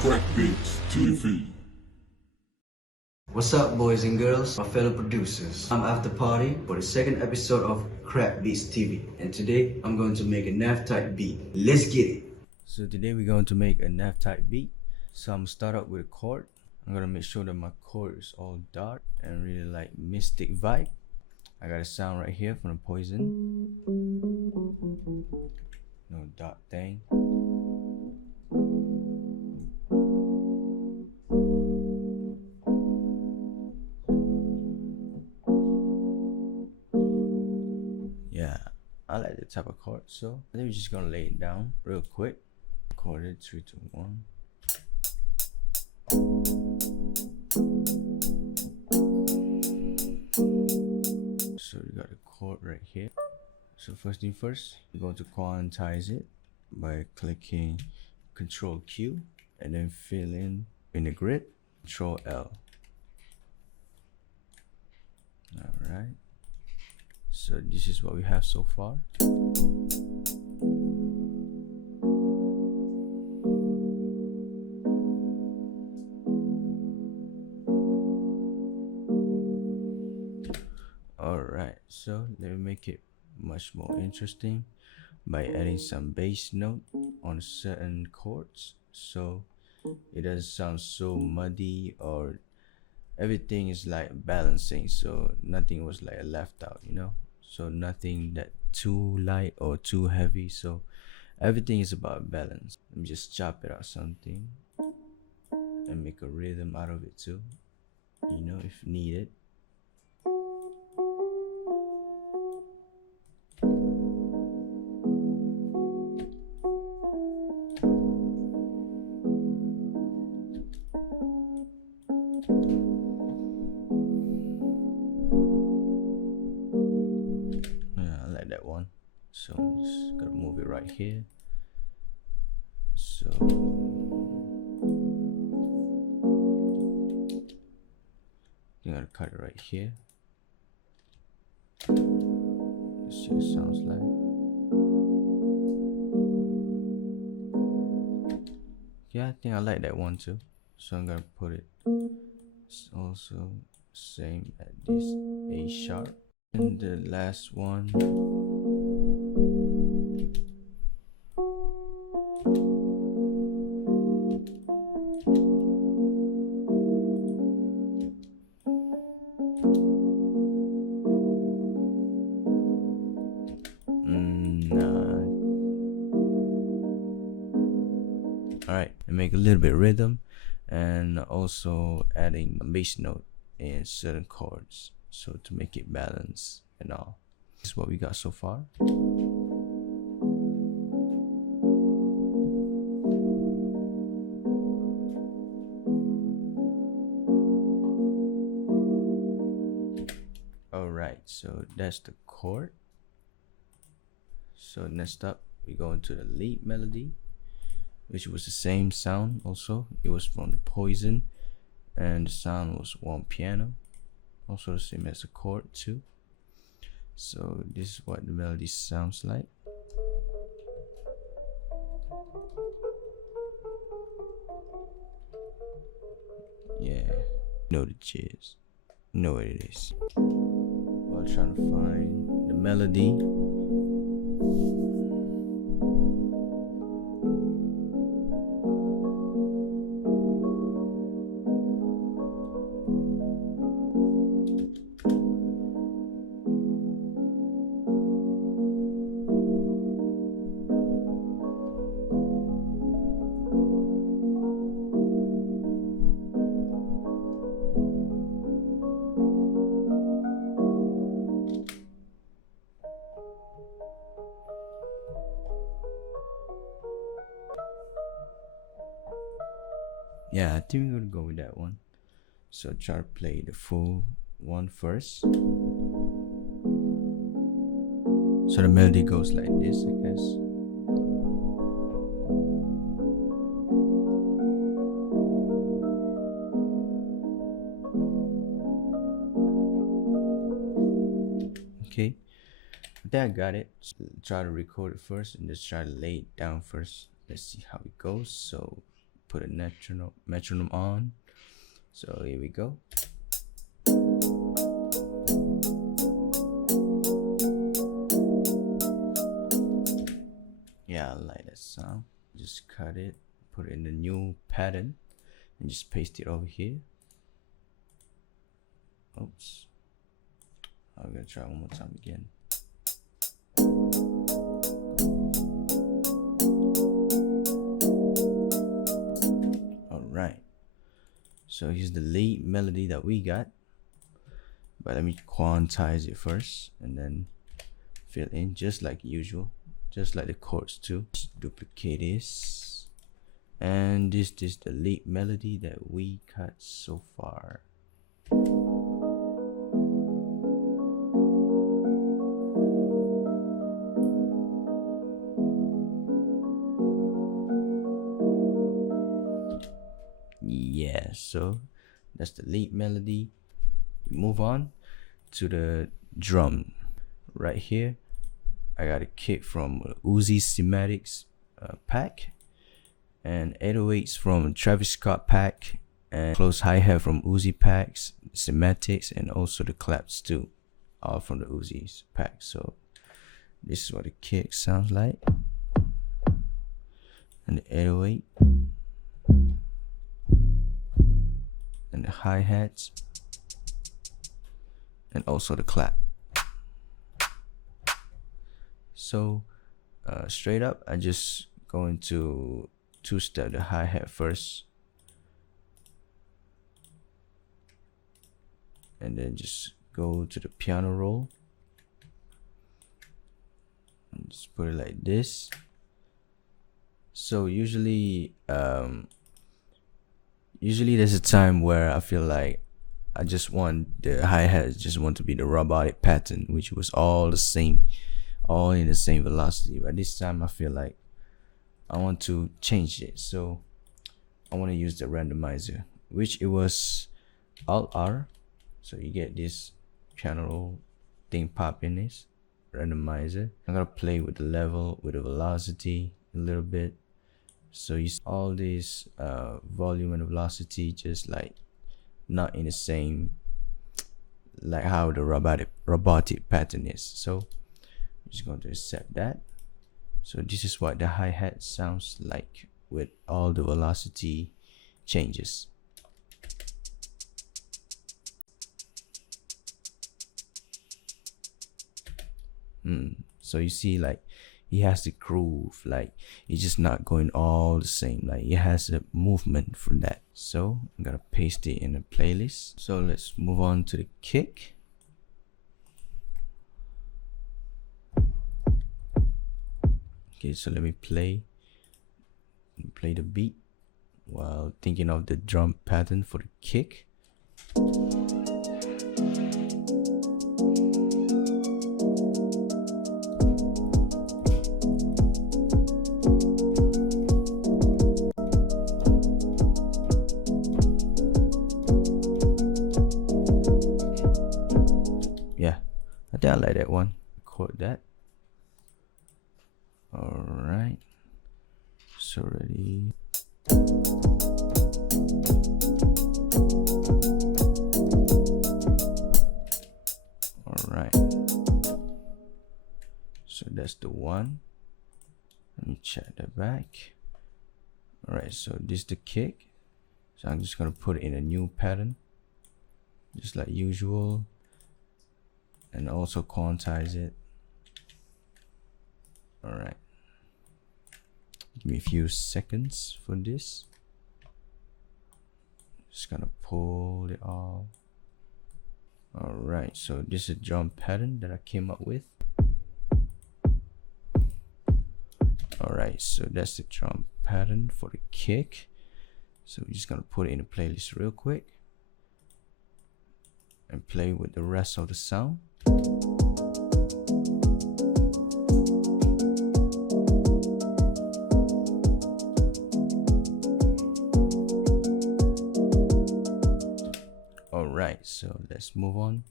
KrackBeatzTV. What's up, boys and girls, my fellow producers? I'm After Party for the second episode of KrackBeatzTV, and today I'm going to make a NAV Type Beat. Let's get it! So today we're going to make a NAV Type Beat. So I'm gonna start out with a chord. I'm gonna make sure that my chord is all dark and really like mystic vibe. I got a sound right here from the Poison. No dark thing. Yeah, I like the type of chord, so I think we're just gonna lay it down real quick. Chord it, 3, 2, 1. So we got a chord right here. So first thing first, we're going to quantize it by clicking Control Q and then fill in the grid, Control L. Alright. So this is what we have so far. Alright, so let me make it much more interesting by adding some bass note on certain chords, so it doesn't sound so muddy, or everything is like balancing, so nothing was like left out, you know, so nothing that too light or too heavy, so everything is about balance. Let me just chop it out something and make a rhythm out of it too, you know, if needed. That one, so I'm just gonna move it right here. So I'm gonna cut it right here. Let's see what it sounds like. Yeah, I think I like that one too, so I'm gonna put it also same at this A sharp. And the last one, Alright, and make a little bit of rhythm, and also adding a bass note in certain chords, so to make it balance and all. This is what we got so far. Alright, so that's the chord. So next up, we go into the lead melody, which was the same sound also. It was from the Poison, and the sound was one piano, also the same as the chord too. So this is what the melody sounds like. Yeah, you know the jizz, you know what it is. While trying to find the melody, yeah, I think we're gonna go with that one. So try to play the full one first. So the melody goes like this, I guess. Okay, I think I got it. So try to record it first and just try to lay it down first. Let's see how it goes. So put a metronome on. So here we go. Yeah, I like that sound. Just cut it, put it in the new pattern, and just paste it over here. Oops. I'm gonna try one more time again. Alright. So here's the lead melody that we got. But let me quantize it first and then fill in just like usual. Just like the chords too. Just duplicate this. And this is the lead melody that we cut so far. Yeah, so that's the lead melody. Move on to the drum. Right here I got a kick from Uzi Cymatics pack, and 808s from Travis Scott pack, and close hi-hat from Uzi packs, Cymatics, and also the claps too, all from the Uzi's pack. So this is what the kick sounds like, and the 808, and the hi-hats, and also the clap. So straight up, I just going to two-step the hi-hat first, and then just go to the piano roll and just put it like this. So usually there's a time where I feel like I just want the hi-hat just want to be the robotic pattern, which was all the same, all in the same velocity. But this time I feel like I want to change it, so I want to use the randomizer, which it was Alt R. So you get this piano roll thing popping this randomizer. I'm gonna play with the level, with the velocity a little bit. So you see all this volume and velocity just like not in the same, like how the robotic pattern is. So I'm just going to accept that. So this is what the hi-hat sounds like with all the velocity changes. So you see, like, he has the groove, like it's just not going all the same, like it has a movement from that. So I'm gonna paste it in a playlist. So let's move on to the kick. Okay, so let me play the beat while thinking of the drum pattern for the kick. Yeah, I think I like that one. Record that. Alright, so ready. Alright, so that's the one. Let me check that back. Alright, so this is the kick. So I'm just gonna put it in a new pattern, just like usual, and also quantize it. Alright, give me a few seconds for this. Just gonna pull it off. Alright, so this is a drum pattern that I came up with. Alright, so that's the drum pattern for the kick. So we're just gonna put it in a playlist real quick and play with the rest of the sound. Alright, so let's move on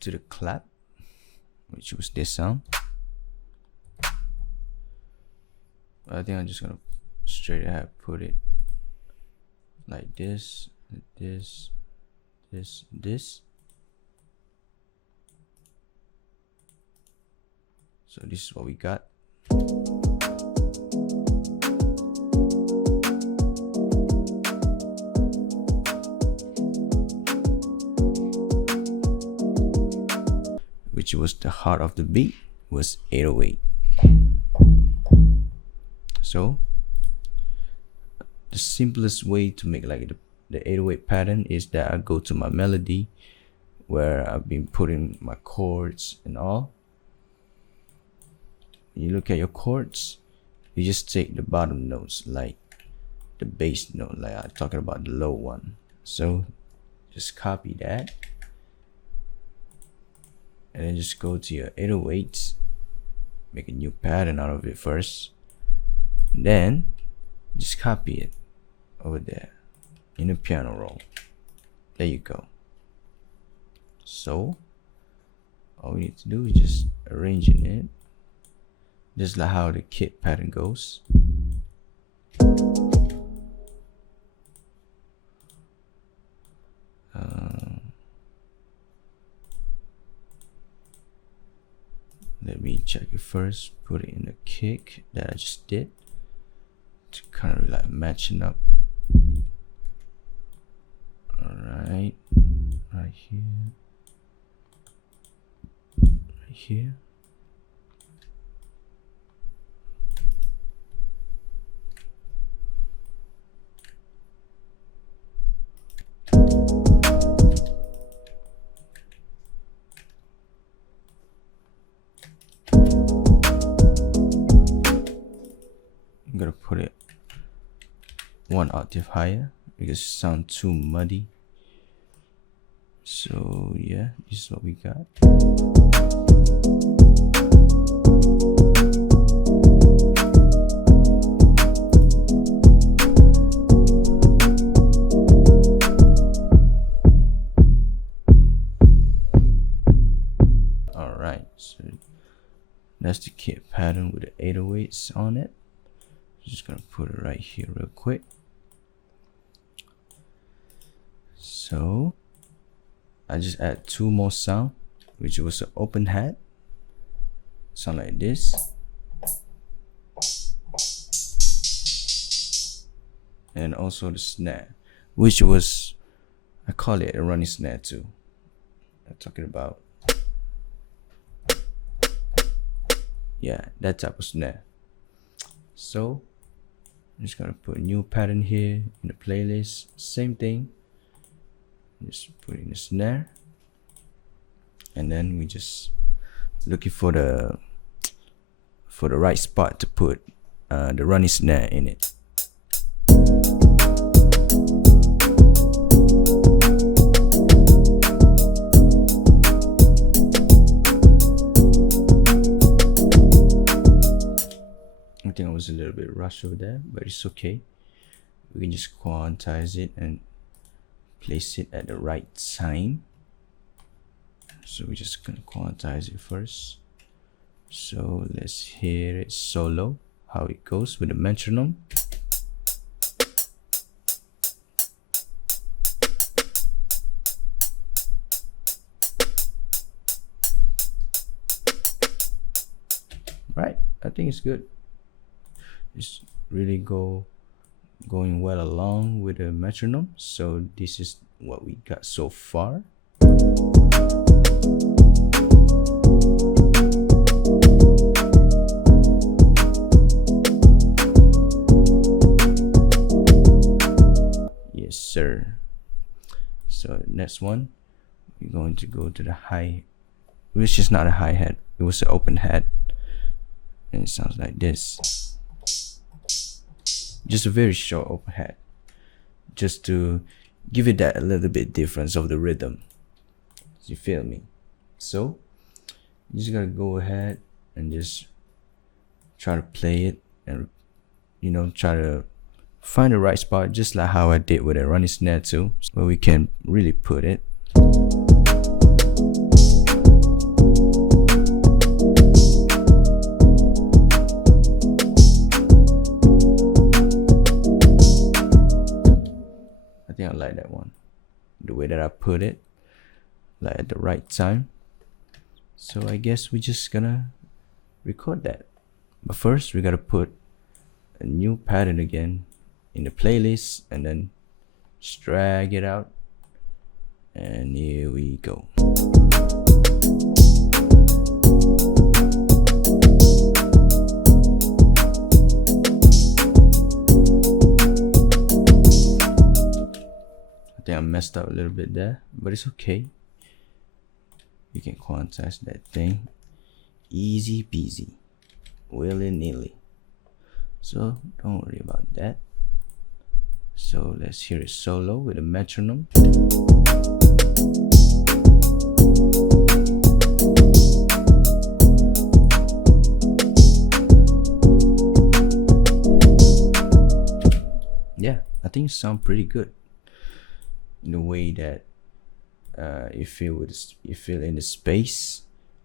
to the clap, which was this sound. I think I'm just gonna straight ahead put it like this, this. So this is what we got. Which was the heart of the beat, was 808. So the simplest way to make like the 808 pattern is that I go to my melody where I've been putting my chords and all. You look at your chords, you just take the bottom notes, like the bass note, like I'm talking about the low one. So just copy that and then just go to your 808s, make a new pattern out of it first, and then just copy it over there in the piano roll. There you go. So all we need to do is just arranging it just like how the kit pattern goes. Let me check it first, put it in the kick that I just did to kind of like matching up. Alright, right here, right here. I'm gonna put it one octave higher because it sounds too muddy. So yeah, this is what we got. Alright, so that's the kit pattern with the 808s on it. Just gonna put it right here real quick. So I just add two more sound, which was an open hat, sound like this, and also the snare, which was, I call it a running snare too. I'm talking about, yeah, that type of snare. So I'm just gonna put a new pattern here in the playlist. Same thing. Just put in the snare, and then we just looking for the right spot to put the running snare in it. I think I was a little bit rushed over there, but it's okay. We can just quantize it and place it at the right time. So we're just gonna quantize it first. So let's hear it solo, how it goes with the metronome. Right, I think it's good. It's really going well along with the metronome. So this is what we got so far. Yes sir. So next one, we're going to go to the high, which is not a hi-hat, it was an open hat, and it sounds like this. Just a very short open hat, just to give it that a little bit difference of the rhythm. You feel me? So you just gotta go ahead and just try to play it, and you know, try to find the right spot, just like how I did with a running snare too, where we can really put it. way that I put it, like at the right time. So I guess we're just gonna record that. But first we gotta put a new pattern again in the playlist, and then just drag it out, and here we go. I think I messed up a little bit there, but it's okay. You can quantize that thing easy peasy, willy-nilly, so don't worry about that. So let's hear it solo with a metronome. Yeah, I think it sounds pretty good in the way that you fill in the space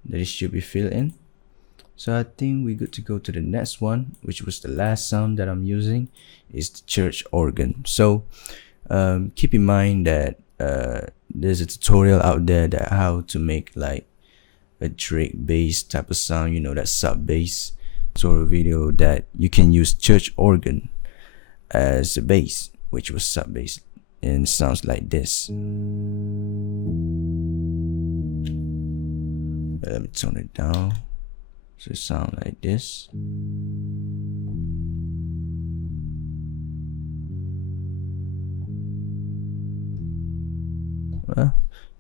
that it should be filled in. So I think we're good to go to the next one, which was the last sound that I'm using, is the church organ. So keep in mind that there's a tutorial out there that how to make like a Drake bass type of sound, you know, that sub bass sort of video that you can use church organ as a bass, which was sub bass, and it sounds like this. Let me tone it down so it sounds like this. Well,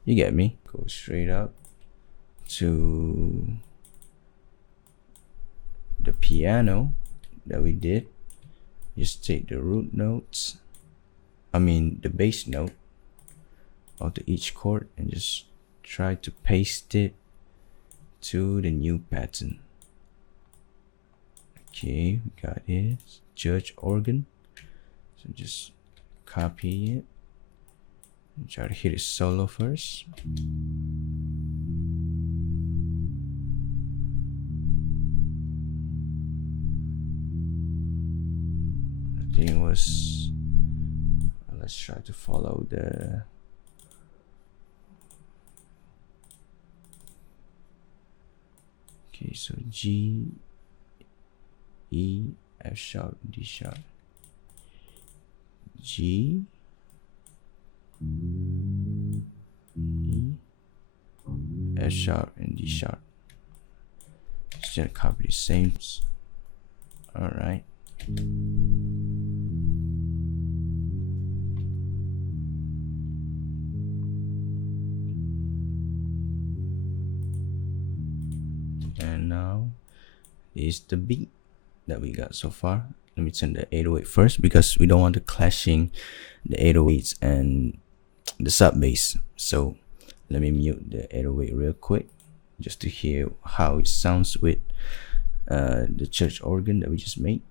you get me. Go straight up to the piano that we did. Just take the root notes, the bass note of each chord, and just try to paste it to the new pattern. Okay, we got it. Church organ. So just copy it and try to hit it solo first. I think it was, let's try to follow the so G, E, F sharp, D sharp, G, E, F sharp, and D sharp. Just gonna copy the same. All right. And now is the beat that we got so far. Let me turn the 808 first because we don't want to clashing the 808s and the sub bass. So let me mute the 808 real quick just to hear how it sounds with the church organ that we just made.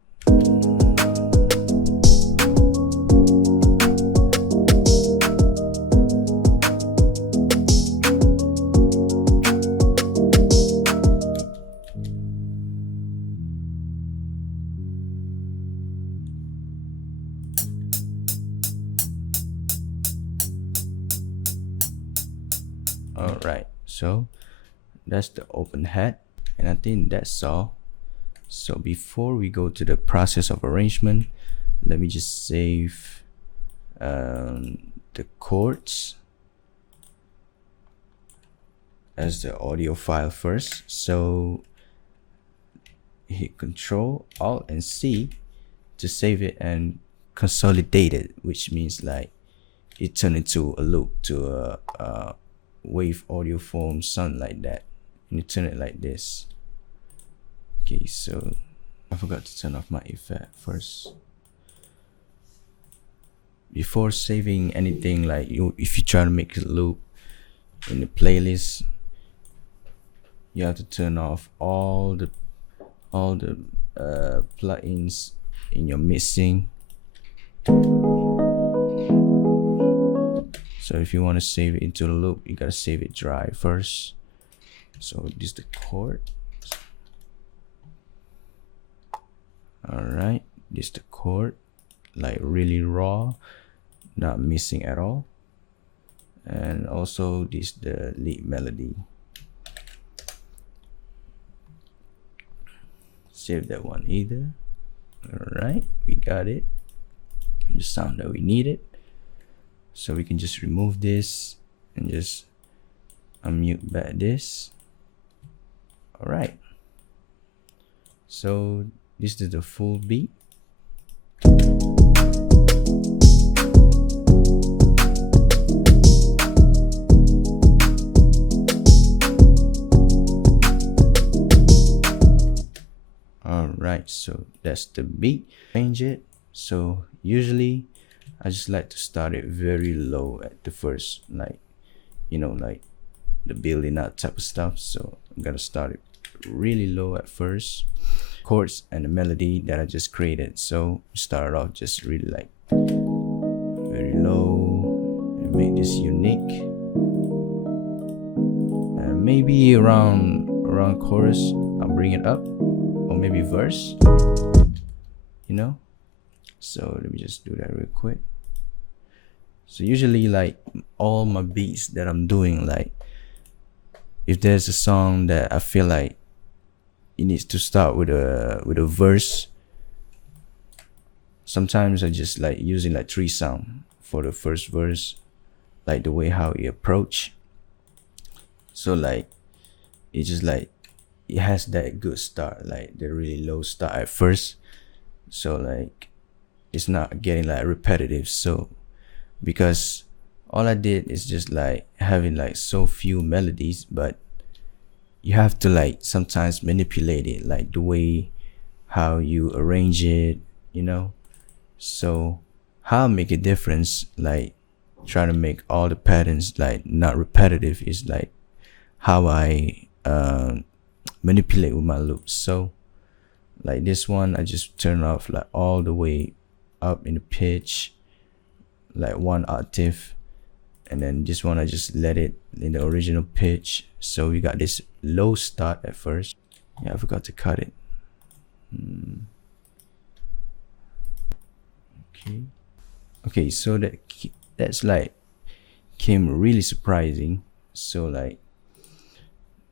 Alright, so that's the open hat, and I think that's all. So before we go to the process of arrangement, let me just save the chords as the audio file first. So hit Control, Alt, and C to save it and consolidate it, which means like it turned into a loop to a wave audio form, something like that, and you turn it like this. Okay, so I forgot to turn off my effect first before saving anything. Like if you try to make a loop in the playlist, you have to turn off all the plugins in your mixing. So if you want to save it into the loop, you gotta save it dry first. So this is the chord. Alright, this is the chord, like really raw, not missing at all. and also this the lead melody. Save that one either. Alright, we got it, the sound that we needed. So we can just remove this and just unmute back this. Alright, so this is the full beat. Alright, so that's the beat. Change it. So usually I just like to start it very low at the first, like, you know, like the building out type of stuff. So I'm gonna start it really low at first, chords and the melody that I just created. So start off just really like very low and make this unique, and maybe around chorus I'll bring it up, or maybe verse, you know. So let me just do that real quick. So usually, like, all my beats that I'm doing, like, if there's a song that I feel like it needs to start with a verse, sometimes I just like using like 3 sound for the first verse, like the way how it approach. So like it just like it has that good start, like the really low start at first, so like it's not getting like repetitive. So because all I did is just like having like so few melodies, but you have to like sometimes manipulate it, like the way how you arrange it, you know. So how I make a difference, like try to make all the patterns like not repetitive, is like how I manipulate with my loops. So like this one, I just turn off like all the way up in the pitch, like 1 octave, and then this one I just let it in the original pitch. So we got this low start at first. Yeah, I forgot to cut it. Okay, so that's like came really surprising. So like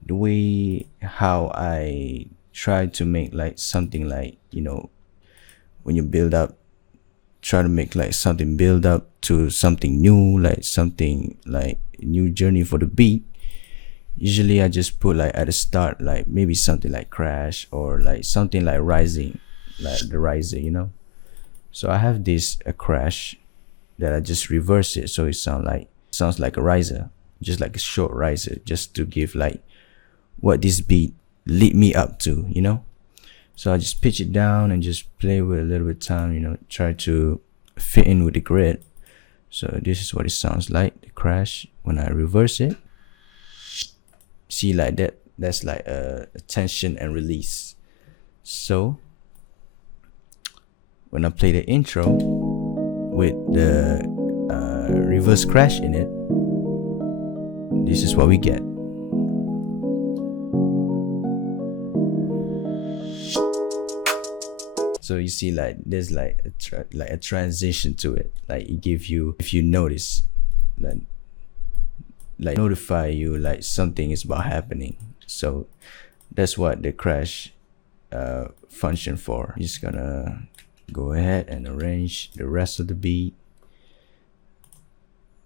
the way how I try to make like something like, you know, when you build up, try to make like something build up to something new, like something like a new journey for the beat. Usually I just put like at the start like maybe something like crash, or like something like rising, like the riser, you know. So I have this a crash that I just reverse it, so it sounds like a riser, just like a short riser, just to give like what this beat lead me up to, you know. So I just pitch it down and just play with a little bit of time, you know, try to fit in with the grid. So this is what it sounds like, the crash when I reverse it. See, like that's like a tension and release. So when I play the intro with the reverse crash in it, this is what we get. So you see, like there's like a transition to it, like it give you, if you notice, like notify you like something is about happening. So that's what the crash function for. I'm just gonna go ahead and arrange the rest of the beat,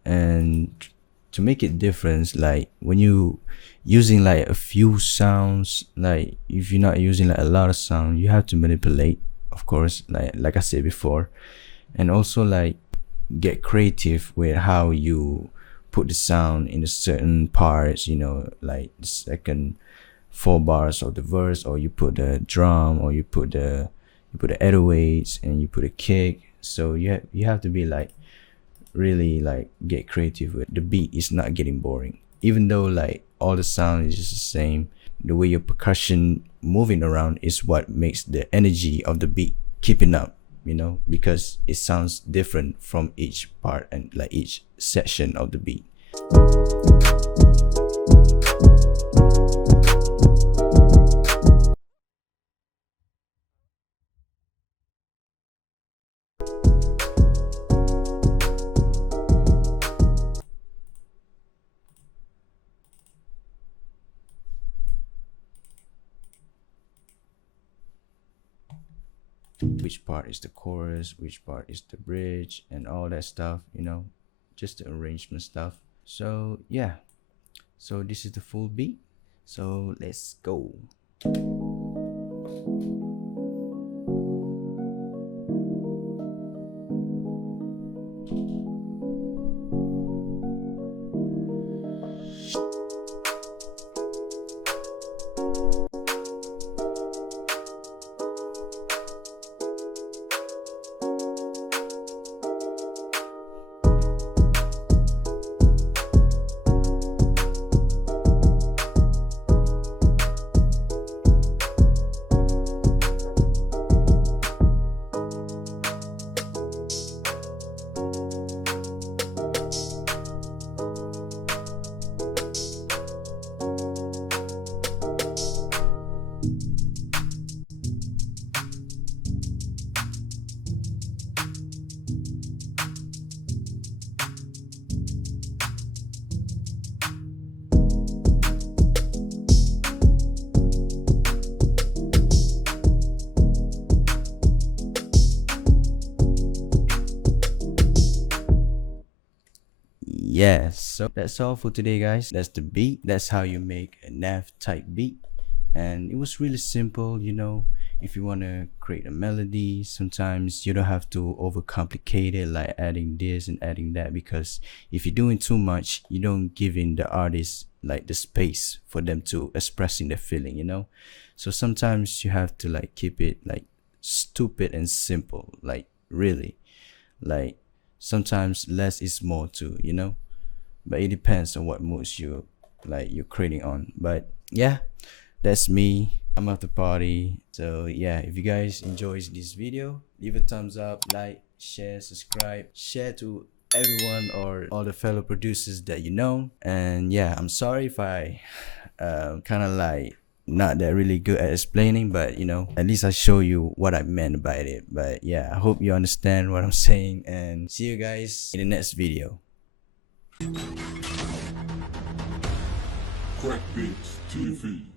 and to make it different, like when you using like a few sounds, like if you're not using like a lot of sound, you have to manipulate, of course, like I said before, and also like get creative with how you put the sound in the certain parts, you know, like the second 4 bars of the verse, or you put the drum, or you put the 808s, and you put a kick. So you have to be like really like get creative with the beat. Is not getting boring, even though like all the sound is just the same. The way your percussion moving around is what makes the energy of the beat keeping up, you know, because it sounds different from each part and like each section of the beat. which part is the chorus, which part is the bridge, and all that stuff, you know, just the arrangement stuff. So yeah, so this is the full beat, so let's go. Yes, so that's all for today, guys. That's the beat. That's how you make a NAV type beat. And it was really simple, you know. If you want to create a melody, sometimes you don't have to overcomplicate it, like adding this and adding that, because if you're doing too much, you don't give in the artist like the space for them to expressing their feeling, you know. So sometimes you have to like keep it like stupid and simple, like really, like sometimes less is more too, you know. But it depends on what moods you're creating on. But yeah, that's me. I'm at the party. So yeah, if you guys enjoyed this video, leave a thumbs up, like, share, subscribe, share to everyone or all the fellow producers that you know. And yeah, I'm sorry if I kind of like not that really good at explaining, but you know, at least I show you what I meant by it. But yeah, I hope you understand what I'm saying, and see you guys in the next video. KrackBeatzTV.